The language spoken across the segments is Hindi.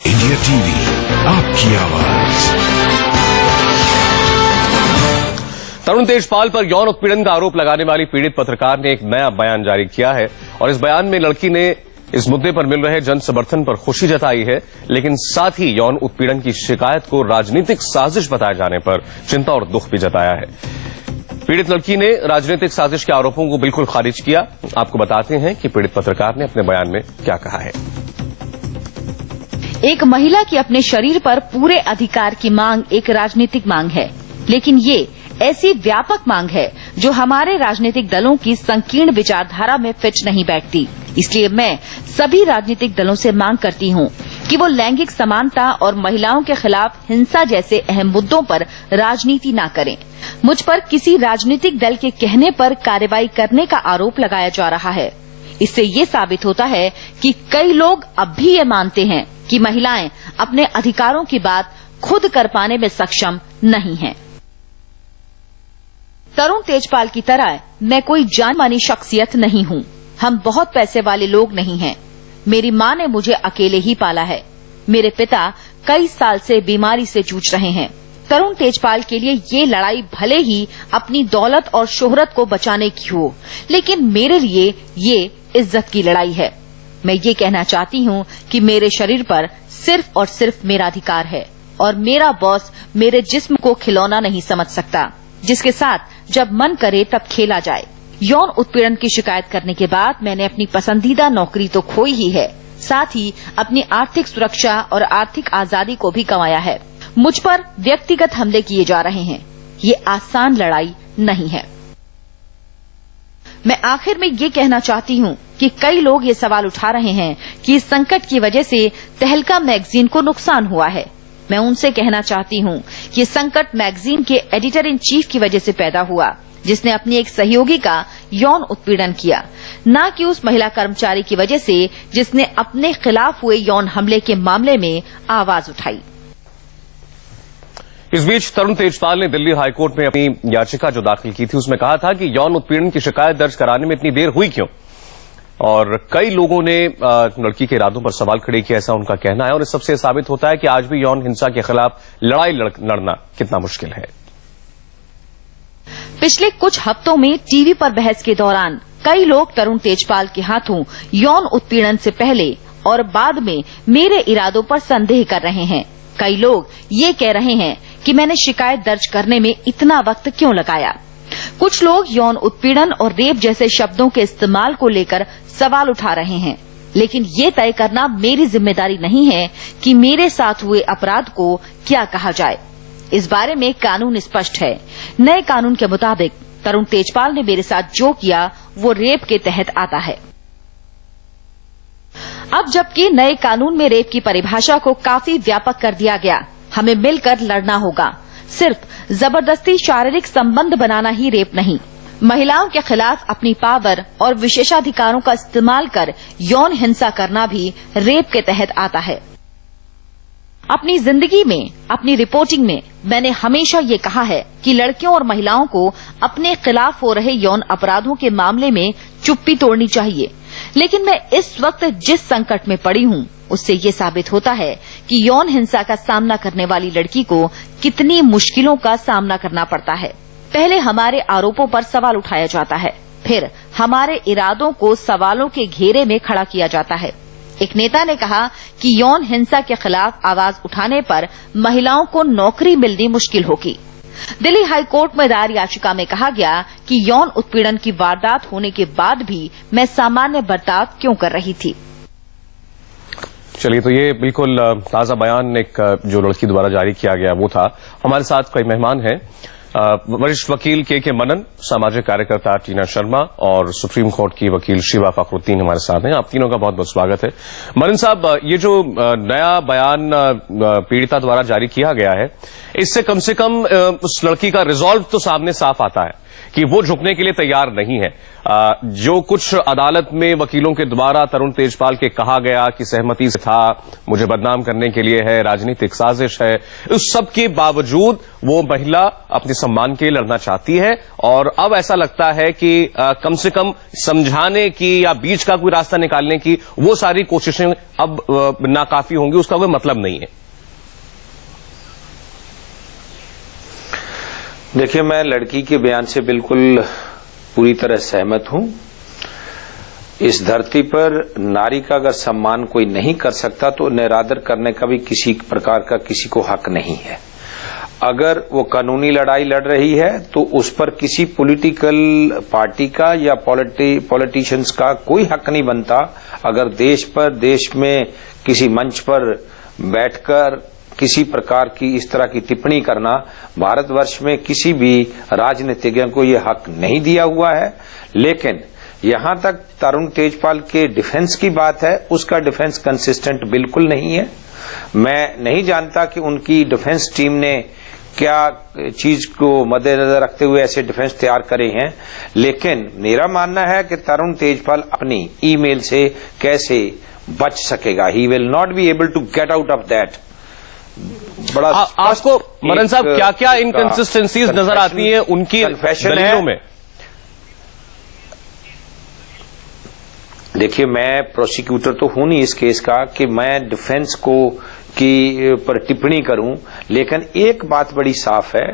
इंडिया टीवी, आपकी आवाज। तरुण तेजपाल पर यौन उत्पीड़न का आरोप लगाने वाली पीड़ित पत्रकार ने एक नया बयान जारी किया है और इस बयान में लड़की ने इस मुद्दे पर मिल रहे जन समर्थन पर खुशी जताई है, लेकिन साथ ही यौन उत्पीड़न की शिकायत को राजनीतिक साजिश बताए जाने पर चिंता और दुख भी जताया है। पीड़ित लड़की ने राजनीतिक साजिश के आरोपों को बिल्कुल खारिज किया। आपको बताते हैं कि पीड़ित पत्रकार ने अपने बयान में क्या कहा है। एक महिला की अपने शरीर पर पूरे अधिकार की मांग एक राजनीतिक मांग है, लेकिन ये ऐसी व्यापक मांग है जो हमारे राजनीतिक दलों की संकीर्ण विचारधारा में फिट नहीं बैठती। इसलिए मैं सभी राजनीतिक दलों से मांग करती हूं कि वो लैंगिक समानता और महिलाओं के खिलाफ हिंसा जैसे अहम मुद्दों पर राजनीति न करें। मुझ पर किसी राजनीतिक दल के कहने पर कार्रवाई करने का आरोप लगाया जा रहा है। इससे ये साबित होता है कि कई लोग अब भी ये मानते हैं कि महिलाएं अपने अधिकारों की बात खुद कर पाने में सक्षम नहीं हैं। तरुण तेजपाल की तरह मैं कोई जानी मानी शख्सियत नहीं हूं। हम बहुत पैसे वाले लोग नहीं हैं। मेरी मां ने मुझे अकेले ही पाला है। मेरे पिता कई साल से बीमारी से जूझ रहे हैं। तरुण तेजपाल के लिए ये लड़ाई भले ही अपनी दौलत और शोहरत को बचाने की हो, लेकिन मेरे लिए ये इज्जत की लड़ाई है। मैं ये कहना चाहती हूँ कि मेरे शरीर पर सिर्फ और सिर्फ मेरा अधिकार है और मेरा बॉस मेरे जिस्म को खिलौना नहीं समझ सकता, जिसके साथ जब मन करे तब खेला जाए। यौन उत्पीड़न की शिकायत करने के बाद मैंने अपनी पसंदीदा नौकरी तो खोई ही है, साथ ही अपनी आर्थिक सुरक्षा और आर्थिक आजादी को भी गंवाया है। मुझ पर व्यक्तिगत हमले किए जा रहे हैं। ये आसान लड़ाई नहीं है। मैं आखिर में ये कहना चाहती हूँ कि कई लोग ये सवाल उठा रहे हैं कि इस संकट की वजह से तहलका मैगजीन को नुकसान हुआ है। मैं उनसे कहना चाहती हूँ कि संकट मैगजीन के एडिटर इन चीफ की वजह से पैदा हुआ, जिसने अपनी एक सहयोगी का यौन उत्पीड़न किया, न कि उस महिला कर्मचारी की वजह से जिसने अपने खिलाफ हुए यौन हमले के मामले में आवाज उठाई। इस बीच तरुण तेजपाल ने दिल्ली हाईकोर्ट में अपनी याचिका जो दाखिल की थी उसमें कहा था कि यौन उत्पीड़न की शिकायत दर्ज कराने में इतनी देर हुई क्यों, और कई लोगों ने लड़की के इरादों पर सवाल खड़े किए, ऐसा उनका कहना है। और इस सबसे साबित होता है कि आज भी यौन हिंसा के खिलाफ लड़ाई लड़ना कितना मुश्किल है। पिछले कुछ हफ्तों में टीवी पर बहस के दौरान कई लोग तरुण तेजपाल के हाथों यौन उत्पीड़न से पहले और बाद में मेरे इरादों पर संदेह कर रहे हैं। कई लोग ये कह रहे हैं कि मैंने शिकायत दर्ज करने में इतना वक्त क्यों लगाया। कुछ लोग यौन उत्पीड़न और रेप जैसे शब्दों के इस्तेमाल को लेकर सवाल उठा रहे हैं, लेकिन ये तय करना मेरी जिम्मेदारी नहीं है कि मेरे साथ हुए अपराध को क्या कहा जाए। इस बारे में कानून स्पष्ट है। नए कानून के मुताबिक तरुण तेजपाल ने मेरे साथ जो किया वो रेप के तहत आता है। अब जबकि नए कानून में रेप की परिभाषा को काफी व्यापक कर दिया गया, हमें मिलकर लड़ना होगा। सिर्फ जबरदस्ती शारीरिक संबंध बनाना ही रेप नहीं। महिलाओं के खिलाफ अपनी पावर और विशेषाधिकारों का इस्तेमाल कर यौन हिंसा करना भी रेप के तहत आता है। अपनी जिंदगी में, अपनी रिपोर्टिंग में मैंने हमेशा ये कहा है कि लड़कियों और महिलाओं को अपने खिलाफ हो रहे यौन अपराधों के मामले में चुप्पी तोड़नी चाहिए, लेकिन मैं इस वक्त जिस संकट में पड़ी हूँ उससे ये साबित होता है कि यौन हिंसा का सामना करने वाली लड़की को कितनी मुश्किलों का सामना करना पड़ता है। पहले हमारे आरोपों पर सवाल उठाया जाता है, फिर हमारे इरादों को सवालों के घेरे में खड़ा किया जाता है। एक नेता ने कहा कि यौन हिंसा के खिलाफ आवाज उठाने पर महिलाओं को नौकरी मिलनी मुश्किल होगी। दिल्ली हाईकोर्ट में दायर याचिका में कहा गया कि यौन उत्पीड़न की वारदात होने के बाद भी मैं सामान्य बर्ताव क्यों कर रही थी। चलिए, तो ये बिल्कुल ताजा बयान एक जो लड़की द्वारा जारी किया गया वो था। हमारे साथ कई मेहमान हैं। वरिष्ठ वकील के मनन, सामाजिक कार्यकर्ता टीना शर्मा और सुप्रीम कोर्ट की वकील शिवा फखरुद्दीन हमारे साथ हैं। आप तीनों का बहुत बहुत स्वागत है। मनन साहब, ये जो नया बयान पीड़िता द्वारा जारी किया गया है, इससे कम उस लड़की का रिजॉल्व तो सामने साफ आता है, कि वो झुकने के लिए तैयार नहीं है। जो कुछ अदालत में वकीलों के द्वारा तरुण तेजपाल के कहा गया कि सहमति से था, मुझे बदनाम करने के लिए है, राजनीतिक साजिश है, उस सब के बावजूद वो महिला अपने सम्मान के लिए लड़ना चाहती है। और अब ऐसा लगता है कि कम से कम समझाने की या बीच का कोई रास्ता निकालने की वो सारी कोशिशें अब नाकाफी होंगी, उसका कोई मतलब नहीं है। देखिए, मैं लड़की के बयान से बिल्कुल पूरी तरह सहमत हूं। इस धरती पर नारी का अगर सम्मान कोई नहीं कर सकता तो निरादर करने का भी किसी प्रकार का किसी को हक नहीं है। अगर वो कानूनी लड़ाई लड़ रही है तो उस पर किसी पॉलिटिकल पार्टी का या पॉलिटिशियंस का कोई हक नहीं बनता। अगर देश में किसी मंच पर बैठकर किसी प्रकार की इस तरह की टिप्पणी करना, भारतवर्ष में किसी भी राजनीतिज्ञ को यह हक नहीं दिया हुआ है। लेकिन यहां तक तरुण तेजपाल के डिफेंस की बात है, उसका डिफेंस कंसिस्टेंट बिल्कुल नहीं है। मैं नहीं जानता कि उनकी डिफेंस टीम ने क्या चीज को मद्देनजर रखते हुए ऐसे डिफेंस तैयार करे हैं, लेकिन मेरा मानना है कि तरुण तेजपाल अपनी ईमेल से कैसे बच सकेगा। He will not be able to get out of that. बड़ा आपको मदन साहब क्या क्या इनकंसिस्टेंसीज नजर आती हैं उनकी दलीलों में? देखिए, मैं प्रोसिक्यूटर तो हूं नहीं इस केस का कि मैं डिफेंस को की पर टिप्पणी करूं, लेकिन एक बात बड़ी साफ है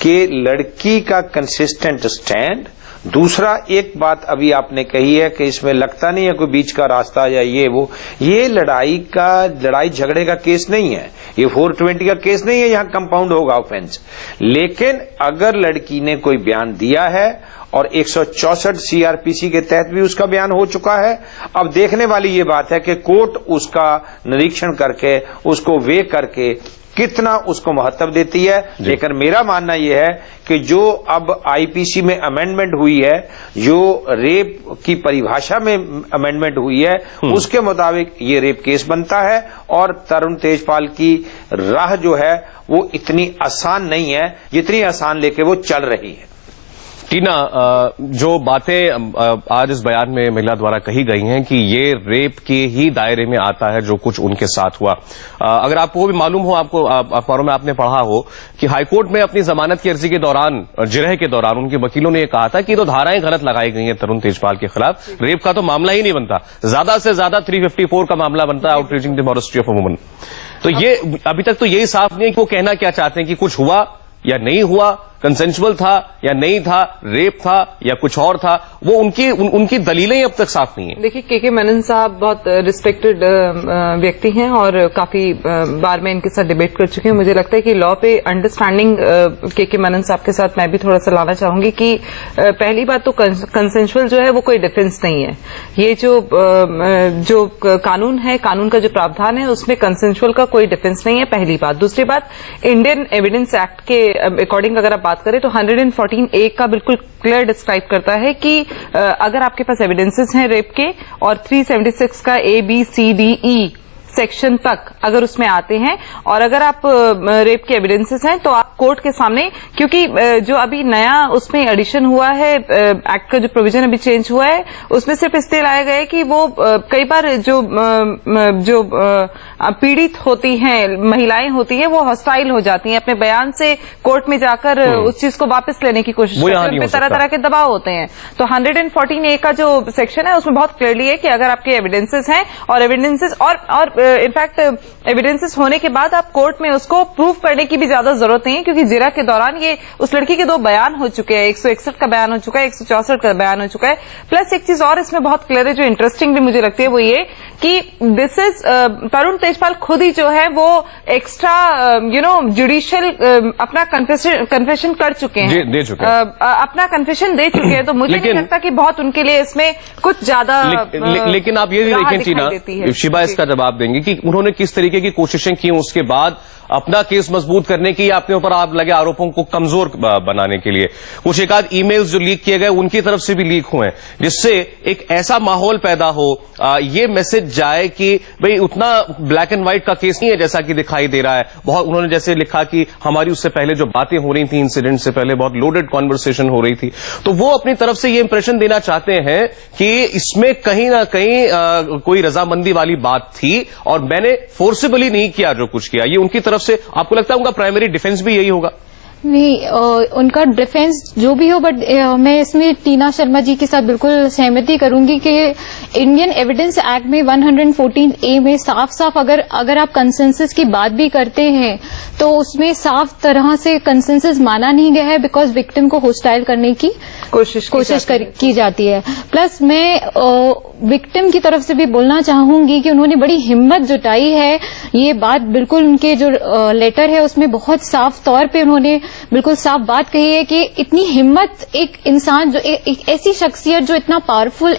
कि लड़की का कंसिस्टेंट स्टैंड। दूसरा, एक बात अभी आपने कही है कि इसमें लगता नहीं है कोई बीच का रास्ता या ये लड़ाई झगड़े का केस नहीं है, ये 420 का केस नहीं है, यहां कंपाउंड होगा ऑफेंस। लेकिन अगर लड़की ने कोई बयान दिया है और 164 सीआरपीसी के तहत भी उसका बयान हो चुका है, अब देखने वाली ये बात है कि कोर्ट उसका निरीक्षण करके उसको वे करके कितना उसको महत्व देती है। लेकिन मेरा मानना यह है कि जो अब आईपीसी में अमेंडमेंट हुई है, जो रेप की परिभाषा में अमेंडमेंट हुई है, उसके मुताबिक ये रेप केस बनता है और तरुण तेजपाल की राह जो है वो इतनी आसान नहीं है जितनी आसान लेके वो चल रही है। टीना, जो बातें आज इस बयान में महिला द्वारा कही गई हैं कि ये रेप के ही दायरे में आता है जो कुछ उनके साथ हुआ। अगर आपको भी मालूम हो, आपको अखबारों में आपने पढ़ा हो कि हाईकोर्ट में अपनी जमानत की अर्जी के दौरान, जिरह के दौरान, उनके वकीलों ने यह कहा था कि तो धाराएं गलत लगाई गई हैं तरुण तेजपाल के खिलाफ, रेप का तो मामला ही नहीं बनता, ज्यादा से ज्यादा 354 का मामला बनता है, outraging the modesty of a woman. तो ये अभी तक तो यही साफ नहीं है कि वो कहना क्या चाहते हैं कि कुछ हुआ या नहीं हुआ, कंसेंशुअल था या नहीं था, रेप था या कुछ और था, वो उनकी दलीलें अब तक साफ नहीं है। देखिए, के मेनन साहब बहुत रिस्पेक्टेड व्यक्ति हैं और काफी बार मैं इनके साथ डिबेट कर चुकी हूं। मुझे लगता है कि लॉ पे अंडरस्टैंडिंग के मेनन साहब के साथ मैं भी थोड़ा सा लाना चाहूंगी कि पहली बात तो कंसेंशुअल जो है वो कोई डिफेंस नहीं है। ये जो कानून है, कानून का जो प्रावधान है, उसमें कंसेंशुअल का कोई डिफेंस नहीं है, पहली बात। दूसरी बात, इंडियन एविडेंस एक्ट के अकॉर्डिंग अगर आप बात करें तो 114A का बिल्कुल क्लियर डिस्क्राइब करता है कि अगर आपके पास एविडेंसेस हैं रेप के और 376 का ABCDE सेक्शन तक अगर उसमें आते हैं और अगर आप रेप के एविडेंसेस हैं तो आप कोर्ट के सामने, क्योंकि जो अभी नया उसमें एडिशन हुआ है, एक्ट का जो प्रोविजन अभी चेंज हुआ है, उसमें सिर्फ इसलिए लाया गया है कि वो कई बार जो पीड़ित होती हैं, महिलाएं होती हैं, वो हॉस्टाइल हो जाती हैं, अपने बयान से कोर्ट में जाकर उस चीज को वापस लेने की कोशिश करती हैं, उन पे तरह तरह के दबाव होते हैं। तो 114A का जो सेक्शन है उसमें बहुत क्लियरली है कि अगर आपके एविडेंसेस हैं और एविडेंसेस और इनफैक्ट एविडेंसेस होने के बाद आप कोर्ट में उसको प्रूफ करने की भी ज्यादा जरूरत नहीं है, क्योंकि जिरह के दौरान ये उस लड़की के 2 बयान हो चुके हैं, 161 का बयान हो चुका है, 164 का बयान हो चुका है। प्लस एक चीज और इसमें बहुत क्लियर है जो इंटरेस्टिंग भी मुझे लगती है, वो ये कि दिस इज तरुण तेजपाल खुद ही जो है वो एक्स्ट्रा जुडिशियल अपना कन्फेशन कर चुके हैं, दे चुके हैं, अपना कन्फेशन दे चुके हैं। तो मुझे नहीं लगता कि बहुत उनके लिए इसमें कुछ ज्यादा लेकिन आप ये भी देखें टीना, शिबा इसका जवाब देंगे कि उन्होंने किस तरीके की कोशिशें की उसके बाद अपना केस मजबूत करने की, अपने ऊपर आप लगे आरोपों को कमजोर बनाने के लिए। कुछ एक आध ईमेल्स जो लीक किए गए उनकी तरफ से भी लीक हुए, जिससे एक ऐसा माहौल पैदा हो, ये मैसेज जाए कि भाई उतना ब्लैक एंड व्हाइट का केस नहीं है जैसा कि दिखाई दे रहा है। बहुत उन्होंने जैसे लिखा कि हमारी उससे पहले जो बातें हो रही थी, इंसिडेंट से पहले बहुत लोडेड कॉन्वर्सेशन हो रही थी, तो वो अपनी तरफ से ये इंप्रेशन देना चाहते हैं कि इसमें कहीं ना कहीं कोई रजामंदी वाली बात थी और मैंने फोर्सिबली नहीं किया जो कुछ किया। ये उनकी तरफ से आपको लगता है उनका प्राइमरी डिफेंस भी यही होगा? नहीं, उनका डिफेंस जो भी हो, बट मैं इसमें टीना शर्मा जी के साथ बिल्कुल सहमति करूंगी कि इंडियन एविडेंस एक्ट में 114A में साफ साफ अगर आप कंसेंसस की बात भी करते हैं तो उसमें साफ तरह से कंसेंसस माना नहीं गया है, बिकॉज विक्टिम को होस्टाइल करने की कोशिश की जाती है। प्लस मैं विक्टिम की तरफ से भी बोलना चाहूंगी कि उन्होंने बड़ी हिम्मत जुटाई है। ये बात बिल्कुल उनके जो लेटर है उसमें बहुत साफ तौर पे उन्होंने बिल्कुल साफ बात कही है कि इतनी हिम्मत एक इंसान जो एक ऐसी शख्सियत जो इतना पावरफुल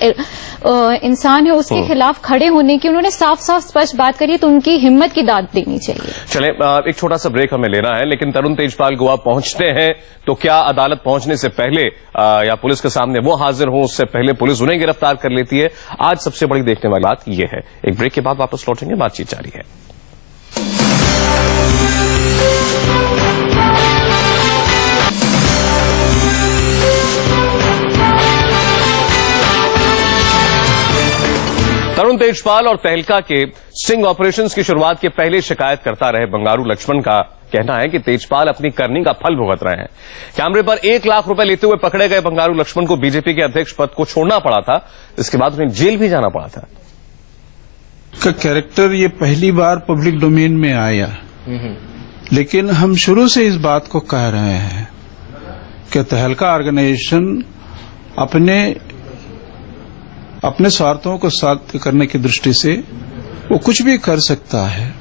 इंसान है उसके खिलाफ खड़े होने की उन्होंने साफ साफ स्पष्ट बात करी है, तो उनकी हिम्मत की दाद देनी चाहिए। चले एक छोटा सा ब्रेक हमें लेना है, लेकिन तरुण तेजपाल गोवा पहुंचते हैं तो क्या अदालत पहुंचने से पहले या पुलिस के सामने वो हाजिर हो उससे पहले पुलिस उन्हें गिरफ्तार कर लेती है? आज सबसे बड़ी देखने वाली बात यह है। एक ब्रेक के बाद वापस लौटेंगे, बातचीत जारी है। तरुण तेजपाल और तहलका के स्टिंग ऑपरेशंस की शुरुआत के पहले शिकायत करता रहे बंगारू लक्ष्मण का कहना है कि तेजपाल अपनी करनी का फल भुगत रहे हैं। कैमरे पर 1 लाख रुपए लेते हुए पकड़े गए बंगारू लक्ष्मण को बीजेपी के अध्यक्ष पद को छोड़ना पड़ा था, इसके बाद उन्हें जेल भी जाना पड़ा था। का कैरेक्टर ये पहली बार पब्लिक डोमेन में आया, लेकिन हम शुरू से इस बात को कह रहे हैं कि तहलका ऑर्गेनाइजेशन अपने स्वार्थों को साध्य करने की दृष्टि से वो कुछ भी कर सकता है।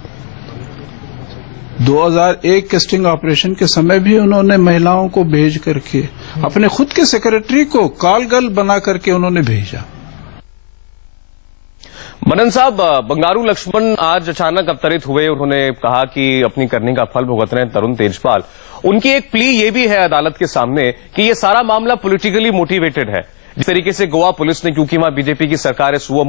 2001 के स्टिंग ऑपरेशन के समय भी उन्होंने महिलाओं को भेज करके अपने खुद के सेक्रेटरी को कालगल बना करके उन्होंने भेजा। मनन साहब, बंगारू लक्ष्मण आज अचानक अवतरित हुए, उन्होंने कहा कि अपनी करने का फल भुगत रहे हैं तरुण तेजपाल। उनकी एक प्ली ये भी है अदालत के सामने कि ये सारा मामला पॉलिटिकली मोटिवेटेड है। जिस तरीके से गोवा पुलिस ने, क्योंकि वहां बीजेपी की सरकार है, सुओ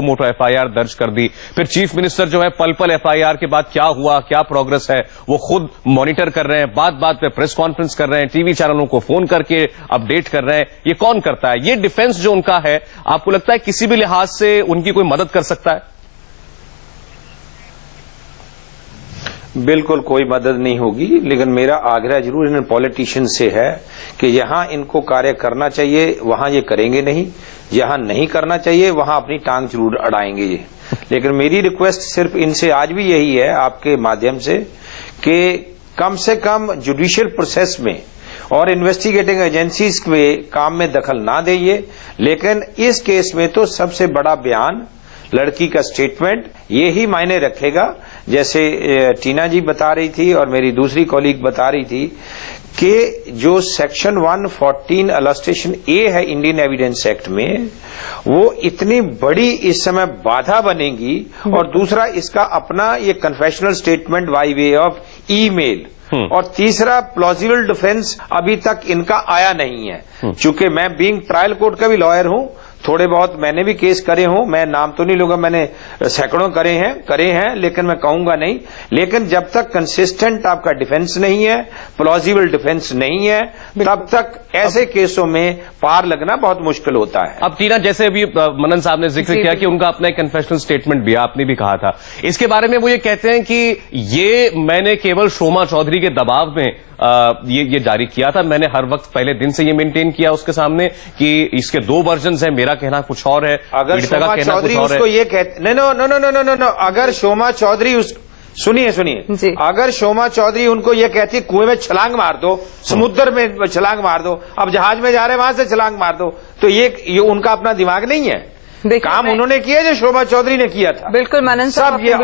मोटो एफआईआर दर्ज कर दी, फिर चीफ मिनिस्टर जो है पल पल एफआईआर के बाद क्या हुआ, क्या प्रोग्रेस है, वो खुद मॉनिटर कर रहे हैं, बात बात पे प्रेस कॉन्फ्रेंस कर रहे हैं, टीवी चैनलों को फोन करके अपडेट कर रहे हैं। ये कौन करता है? ये डिफेंस जो उनका है, आपको लगता है किसी भी लिहाज से उनकी कोई मदद कर सकता है? बिल्कुल कोई मदद नहीं होगी, लेकिन मेरा आग्रह जरूर इन पॉलिटिशियन से है कि यहां इनको कार्य करना चाहिए, वहां ये करेंगे नहीं, यहां नहीं करना चाहिए वहां अपनी टांग जरूर अड़ाएंगे ये। लेकिन मेरी रिक्वेस्ट सिर्फ इनसे आज भी यही है आपके माध्यम से कि कम से कम जुडिशियल प्रोसेस में और इन्वेस्टिगेटिंग एजेंसीज के काम में दखल ना देइए, लेकिन इस केस में तो सबसे बड़ा बयान लड़की का स्टेटमेंट ये ही मायने रखेगा। जैसे टीना जी बता रही थी और मेरी दूसरी कॉलीग बता रही थी कि जो सेक्शन 114 अलिस्टेशन ए है इंडियन एविडेंस एक्ट में, वो इतनी बड़ी इस समय बाधा बनेगी, और दूसरा इसका अपना ये confessional statement by way of email, और तीसरा प्लॉजिबल डिफेंस अभी तक इनका आया नहीं है। चूंकि मैं बीइंग ट्रायल कोर्ट का भी लॉयर हूं, थोड़े बहुत मैंने भी केस करे हूं, मैं नाम तो नहीं लूंगा, मैंने सैकड़ों करे हैं, लेकिन मैं कहूंगा नहीं। लेकिन जब तक कंसिस्टेंट आपका डिफेंस नहीं है, प्लॉजिबल डिफेंस नहीं है, तब तक ऐसे केसों में पार लगना बहुत मुश्किल होता है। अब टीना, जैसे अभी मनन साहब ने जिक्र किया कि उनका अपना एक कन्फेशनल स्टेटमेंट भी आपने भी कहा था, इसके बारे में वो ये कहते हैं कि ये मैंने केवल शोमा चौधरी के दबाव में ये जारी किया था। मैंने हर वक्त पहले दिन से ये मेंटेन किया उसके सामने कि इसके 2 वर्जन्स हैं, मेरा कहना कुछ और है, अगर शोमा चौधरी उसको ये कहते नो, अगर शोमा चौधरी सुनिए, अगर शोमा चौधरी उनको ये कहती है कुएं में छलांग मार दो, समुद्र में छलांग मार दो, अब जहाज में जा रहे वहां से छलांग मार दो, तो ये उनका अपना दिमाग नहीं है। काम उन्होंने किया जो शोमा चौधरी ने किया था। बिल्कुल मनन साहब, सब ये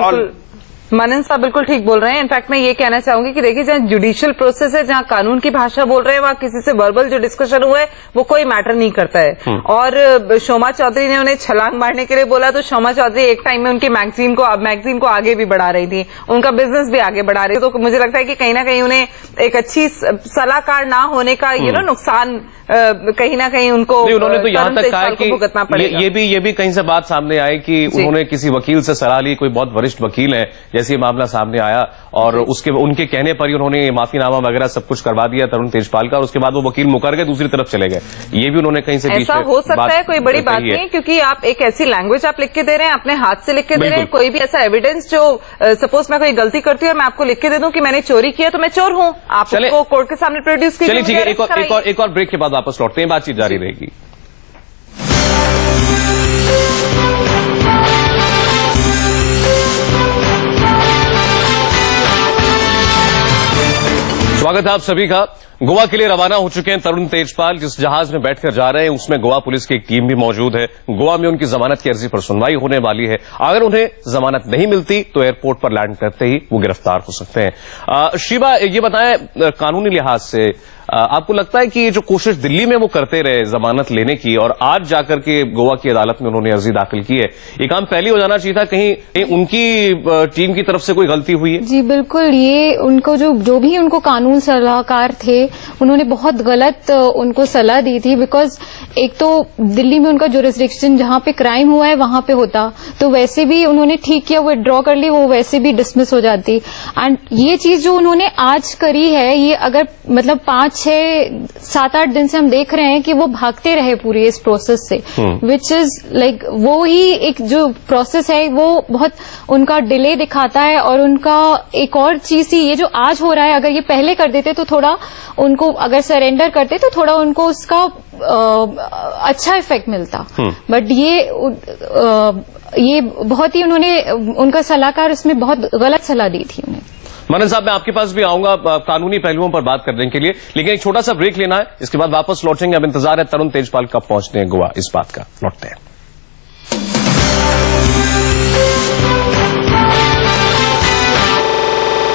मनन साहब बिल्कुल ठीक बोल रहे हैं। इनफैक्ट मैं ये कहना चाहूंगी कि देखिए, जहां जुडिशियल प्रोसेस है, जहां कानून की भाषा बोल रहे हैं, वहां किसी से वर्बल जो डिस्कशन हुआ है वो कोई मैटर नहीं करता है। और शोमा चौधरी ने उन्हें छलांग मारने के लिए बोला, तो शोमा चौधरी एक टाइम में उनकी मैगजीन को आगे भी बढ़ा रही थी, उनका बिजनेस भी आगे बढ़ा रही थी। तो मुझे लगता है कि कहीं ना कहीं उन्हें एक अच्छी सलाहकार ना होने का नुकसान कहीं ना कहीं उन्होंने तो यहाँ तक कहा है भुगतना कि पड़ेगा। ये भी कहीं से बात सामने आई कि उन्होंने किसी वकील से सलाह ली, कोई बहुत वरिष्ठ वकील है, जैसे ये मामला सामने आया, और उनके कहने पर ही उन्होंने माफीनामा वगैरह सब कुछ करवा दिया तरुण तेजपाल का, और उसके बाद वो वकील मुकर गए, दूसरी तरफ चले गए। ये भी उन्होंने कहीं से ऐसा हो सकता है, कोई बड़ी बात नहीं, क्योंकि आप एक ऐसी लैंग्वेज आप लिख के दे रहे हैं, अपने हाथ से लिख के दे रहे हैं। कोई भी ऐसा एविडेंस जो सपोज मैं कोई गलती करती हूँ और मैं आपको लिख के दे दूं कि मैंने चोरी किया, तो मैं चोर हूँ, आप उसको कोर्ट के सामने प्रोड्यूस कीजिए। चलिए ठीक है, एक और ब्रेक के बाद वापस लौटते हैं, बातचीत जारी रहेगी। स्वागत है आप सभी का। गोवा के लिए रवाना हो चुके हैं तरुण तेजपाल। जिस जहाज में बैठकर जा रहे हैं उसमें गोवा पुलिस की एक टीम भी मौजूद है। गोवा में उनकी जमानत की अर्जी पर सुनवाई होने वाली है। अगर उन्हें जमानत नहीं मिलती तो एयरपोर्ट पर लैंड करते ही वो गिरफ्तार हो सकते हैं। शिवा, ये बताएं, कानूनी लिहाज से आपको लगता है कि ये जो कोशिश दिल्ली में वो करते रहे जमानत लेने की, और आज जाकर के गोवा की अदालत में उन्होंने अर्जी दाखिल की है, ये काम पहले हो जाना चाहिए था? कहीं उनकी टीम की तरफ से कोई गलती हुई है? जी बिल्कुल, ये उनको जो भी उनको कानून सलाहकार थे, उन्होंने बहुत गलत उनको सलाह दी थी। बिकॉज एक तो दिल्ली में उनका जुरिस्डिक्शन जहां पे क्राइम हुआ है वहां पे होता, तो वैसे भी उन्होंने ठीक किया, वो विड्रॉ कर ली, वो वैसे भी डिसमिस हो जाती। एंड ये चीज जो उन्होंने आज करी है, ये अगर मतलब 5-6-7-8 दिन से हम देख रहे हैं कि वो भागते रहे पूरी इस प्रोसेस से, विच इज लाइक वो ही एक जो प्रोसेस है वो बहुत उनका डिले दिखाता है। और उनका एक और चीज थी, ये जो आज हो रहा है, अगर ये पहले कर देते तो थोड़ा उनको, अगर सरेंडर करते तो थोड़ा उनको उसका अच्छा इफेक्ट मिलता। बट ये बहुत ही उन्होंने, उनका सलाहकार उसमें बहुत गलत सलाह दी थी उन्हें। मनन साहब, मैं आपके पास भी आऊंगा कानूनी पहलुओं पर बात करने के लिए, लेकिन एक छोटा सा ब्रेक लेना है, इसके बाद वापस लौटेंगे। अब इंतजार है तरुण तेजपाल कब पहुंचते हैं गोवा, इस बात का। लौटते हैं।